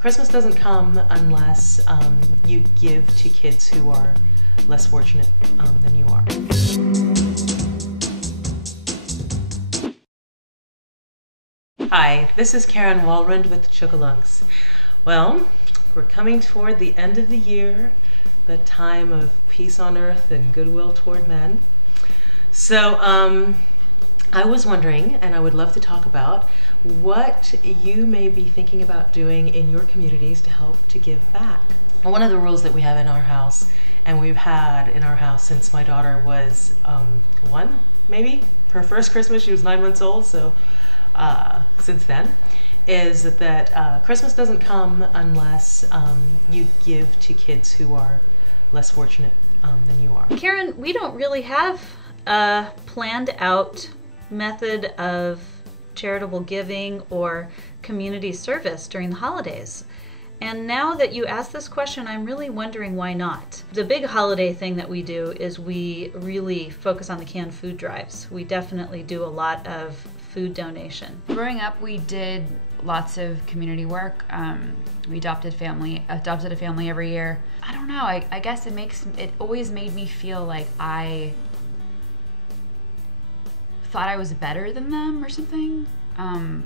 Christmas doesn't come unless you give to kids who are less fortunate than you are. Hi, this is Karen Walrond with Chocolunks. Well, we're coming toward the end of the year, the time of peace on earth and goodwill toward men. So I was wondering, and I would love to talk about, what you may be thinking about doing in your communities to help to give back. One of the rules that we have in our house, and we've had in our house since my daughter was one, maybe? Her first Christmas, she was 9 months old, so since then, is that Christmas doesn't come unless you give to kids who are less fortunate than you are. Karen, we don't really have a planned out method of charitable giving or community service during the holidays. And now that you ask this question, I'm really wondering why not. The big holiday thing that we do is we really focus on the canned food drives. We definitely do a lot of food donation. Growing up, we did lots of community work. We adopted a family every year. I don't know, I guess it always made me feel like I thought I was better than them or something. And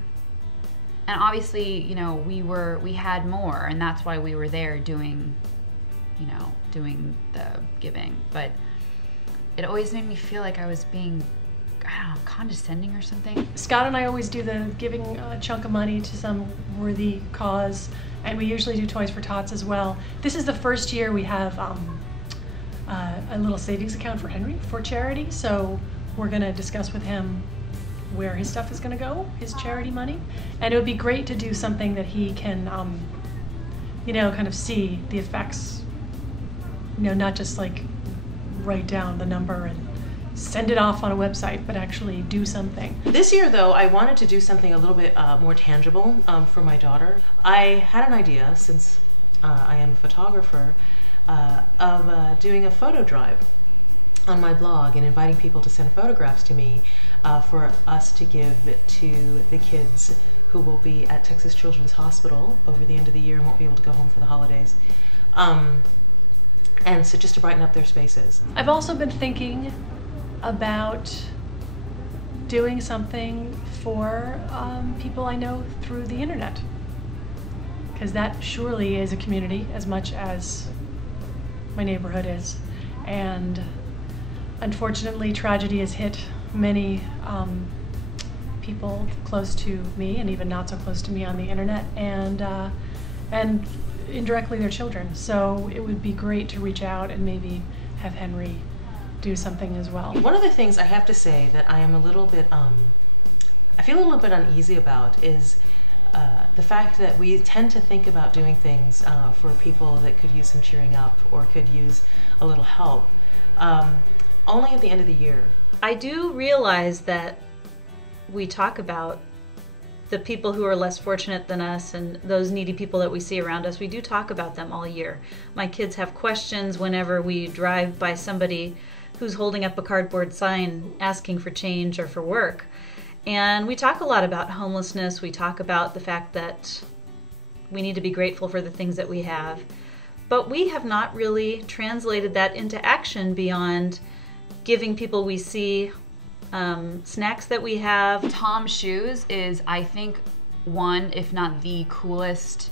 obviously, you know, we had more, and that's why we were there doing the giving. But it always made me feel like I was being, I don't know, condescending or something. Scott and I always do the giving a chunk of money to some worthy cause, and we usually do Toys for Tots as well. This is the first year we have a little savings account for Henry for charity, so we're going to discuss with him where his stuff is going to go, his charity money. And it would be great to do something that he can, you know, kind of see the effects, you know, not just like write down the number and send it off on a website, but actually do something. This year, though, I wanted to do something a little bit more tangible for my daughter. I had an idea, since I am a photographer, of doing a photo drive on my blog and inviting people to send photographs to me for us to give to the kids who will be at Texas Children's Hospital over the end of the year and won't be able to go home for the holidays. And so just to brighten up their spaces. I've also been thinking about doing something for people I know through the internet, because that surely is a community as much as my neighborhood is. And unfortunately, tragedy has hit many people close to me and even not so close to me on the internet, and indirectly their children. So it would be great to reach out and maybe have Henry do something as well. One of the things I have to say that I am a little bit, I feel a little bit uneasy about is the fact that we tend to think about doing things for people that could use some cheering up or could use a little help only at the end of the year. I do realize that we talk about the people who are less fortunate than us and those needy people that we see around us. We do talk about them all year. My kids have questions whenever we drive by somebody who's holding up a cardboard sign asking for change or for work. And we talk a lot about homelessness. We talk about the fact that we need to be grateful for the things that we have. But we have not really translated that into action beyond giving people we see snacks that we have. Tom's Shoes is, I think, one, if not the coolest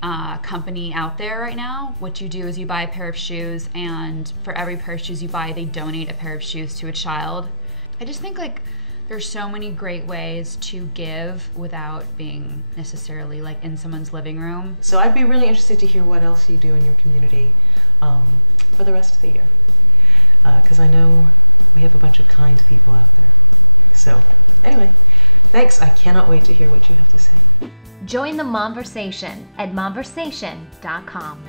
company out there right now. What you do is you buy a pair of shoes, and for every pair of shoes you buy, they donate a pair of shoes to a child. I just think like there's so many great ways to give without being necessarily like in someone's living room. So I'd be really interested to hear what else you do in your community for the rest of the year, because I know we have a bunch of kind people out there. So anyway, thanks. I cannot wait to hear what you have to say. Join the Momversation at momversation.com.